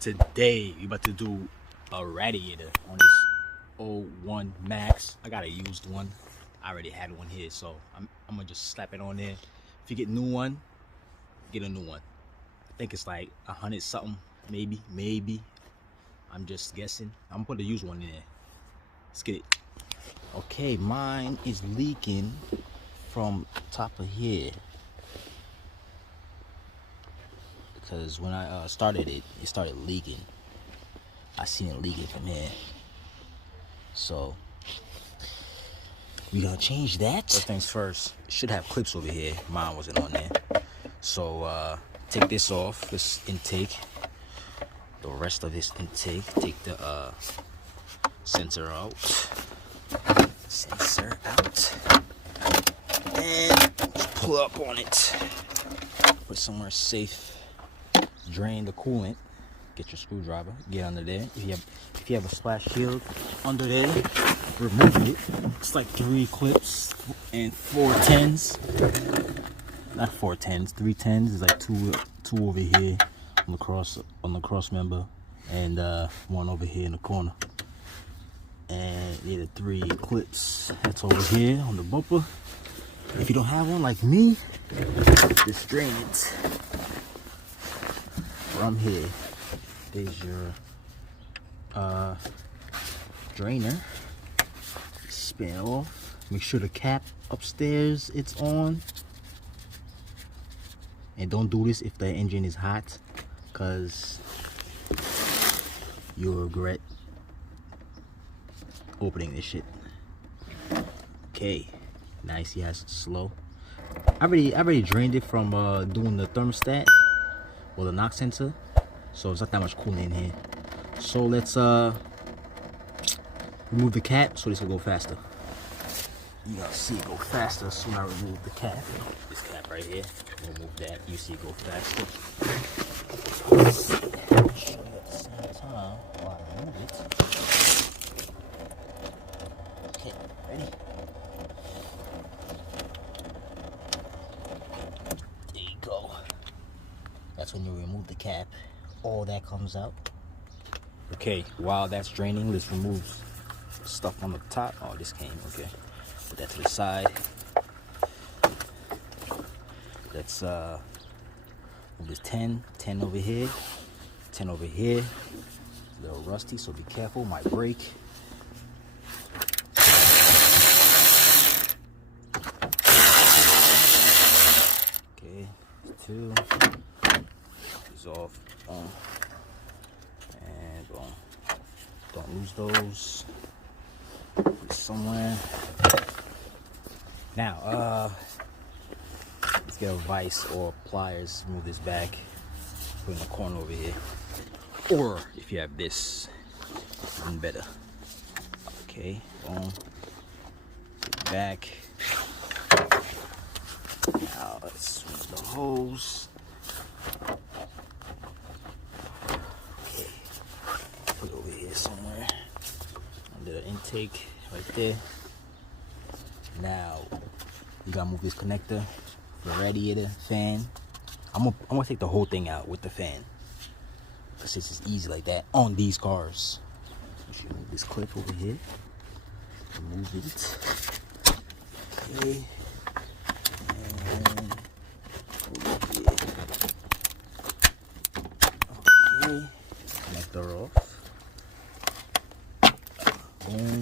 Today we about to do a radiator on this 01 Max. I got a used one. I already had one here, so I'm gonna just slap it on there. If you get a new one, get a new one. I think it's like 100 something, maybe. I'm just guessing. I'm gonna put the used one in there. Let's get it. Okay, mine is leaking from top of here. Because when I started it, it started leaking. I seen it leaking from here. So we gotta change that. First things first, it should have clips over here. Mine wasn't on there. So take this off, this intake. The rest of this intake. Take the sensor out. And just pull up on it. Put it somewhere safe. Drain the coolant. Get your screwdriver. Get under there. If you have a splash shield under there, remove it. It's like 3 clips and 4 10s. Not 4 10s, 3 10s. There's like two over here on the cross member, and one over here in the corner. And yeah, the 3 clips that's over here on the bumper. If you don't have one like me, just drain it from here. There's your drainer. Spin it off. Make sure the cap upstairs it's on. And don't do this if the engine is hot, because you'll regret opening this shit. Okay, now you see how it's slow. I already drained it from doing the thermostat or the knock sensor, so it's not that much coolant in here. So let's remove the cap so this will go faster. You gotta see it go faster as soon as I remove the cap. This cap right here, remove that. You see it go faster. Let's see. I'll show you at the same time while I remove it. Okay, ready? There you go. That's when you remove the cap. All that comes out. Okay, while that's draining, let's remove stuff on the top. Oh, this came, okay. Put that to the side. Let's move this 10 over here, 10 over here. It's a little rusty, so be careful, might break. Okay, 2. These off. And boom. Don't lose those. Put it somewhere. Now, let's get a vise or pliers. Move this back. Put it in the corner over here. Or if you have this, even better. Okay, boom. Put it back. Now let's remove the hose. Okay, put it over here somewhere under the intake, right there. Now you gotta move this connector, the radiator fan. I'm gonna take the whole thing out with the fan, because it's just easy like that on these cars. You should move this clip over here. Remove it. Okay. And over here. Okay. Connector off. Boom.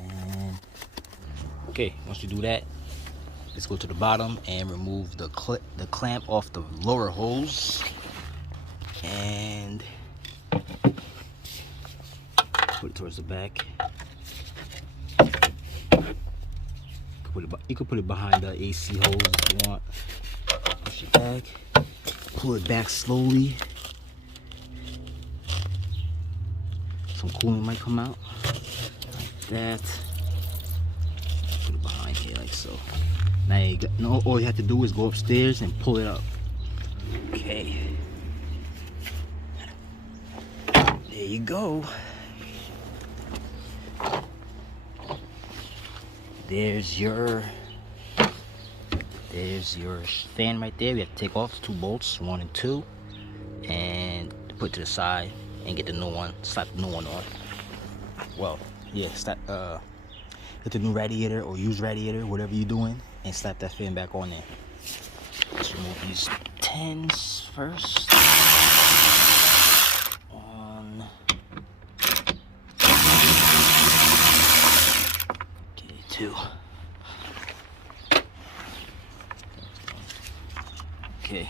And okay, once you do that, let's go to the bottom and remove the clamp off the lower hose, and put it towards the back. You could put it behind the AC hose if you want. Push it back, pull it back slowly. Some coolant might come out like that. Put it behind here like so. Now all you have to do is go upstairs and pull it up. Okay. There you go. There's your fan right there. We have to take off 2 bolts, 1 and 2, and put it to the side and get the new one, slap the new one on. Well, yeah, get the new radiator or used radiator, whatever you're doing, and slap that fan back on there. Let's remove these tins first. On. Okay, 2. Okay.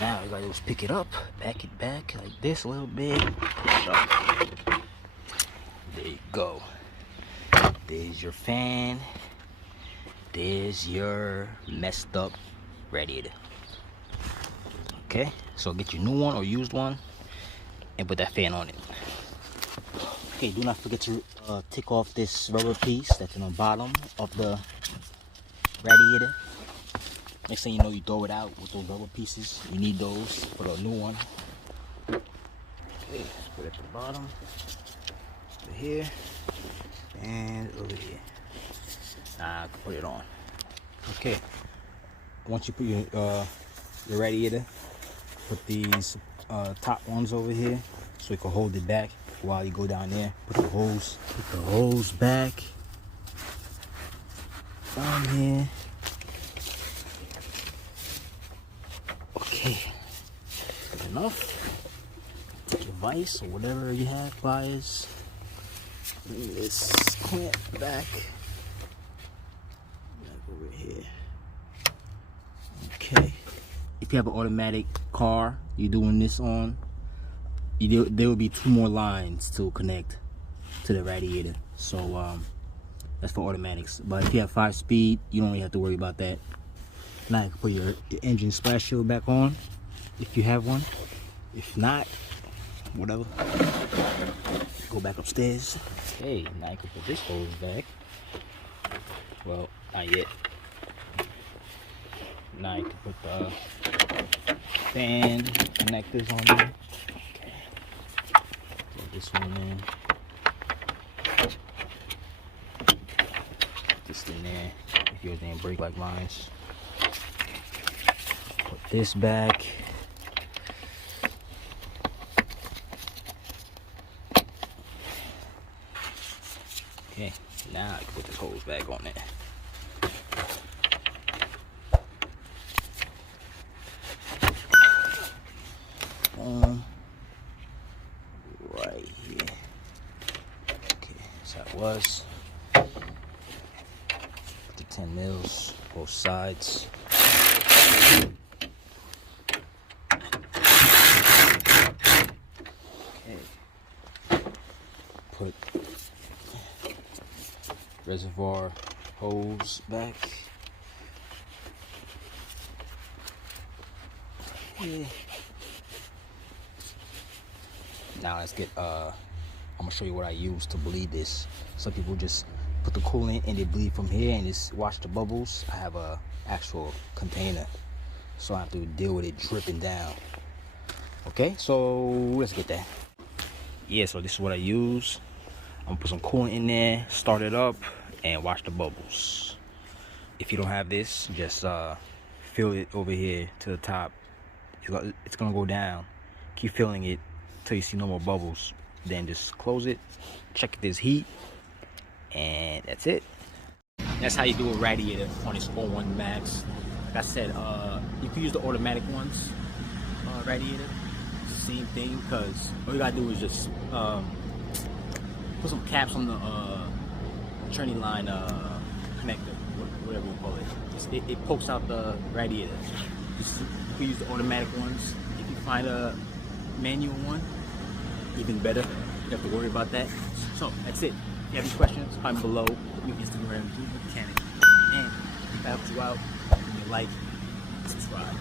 Now all you gotta do is pick it up, back it back like this a little bit. Push up. There you go. There's your fan. There's your messed up radiator. Okay, so get your new one or used one and put that fan on it. Okay, do not forget to take off this rubber piece that's on the bottom of the radiator. Next thing you know, you throw it out with those rubber pieces. You need those for the new one. Okay, let's put it at the bottom. Over here and over here. Now I can put it on. Okay, once you put your radiator, put these top ones over here so you can hold it back while you go down there. Put the hose back down here. Okay, good enough. Take your vise or whatever you have, pliers. Bring this clamp back. Over here. Okay. If you have an automatic car you're doing this on, there will be 2 more lines to connect to the radiator. So that's for automatics. But if you have 5-speed, you don't really have to worry about that. Now you can put your engine splash shield back on if you have one. If not, whatever. Go back upstairs. Okay, now you can put this hose back. Well, not yet. Now you can put the fan connectors on there. Okay. Put this one in. Put this in there. If yours didn't break like mine. Put this back. Okay, now I can put this hose back on it. Right here. Okay, so that was. Put the 10 mils, both sides. Okay. Put reservoir hose back. Yeah. Now let's get I'm gonna show you what I use to bleed this. Some people just put the coolant and they bleed from here and just watch the bubbles. I have a actual container, so I have to deal with it dripping down. Okay, so let's get that. Yeah, so this is what I use. I'm gonna put some coolant in there, start it up, and watch the bubbles. If you don't have this, just fill it over here to the top. It's gonna go down. Keep filling it till you see no more bubbles. Then just close it, check if there's heat, and that's it. That's how you do a radiator on this 01 Max. Like I said, you can use the automatic ones, radiator. Same thing, because all you gotta do is just put some caps on the Trinity line connector, whatever you call it. It pokes out the radiator. You can use the automatic ones. If you find a manual one, even better. You have to worry about that. So that's it. If you have any questions, comment below. Your Instagram, Mechanic. And if that helps you out, give me a like, subscribe.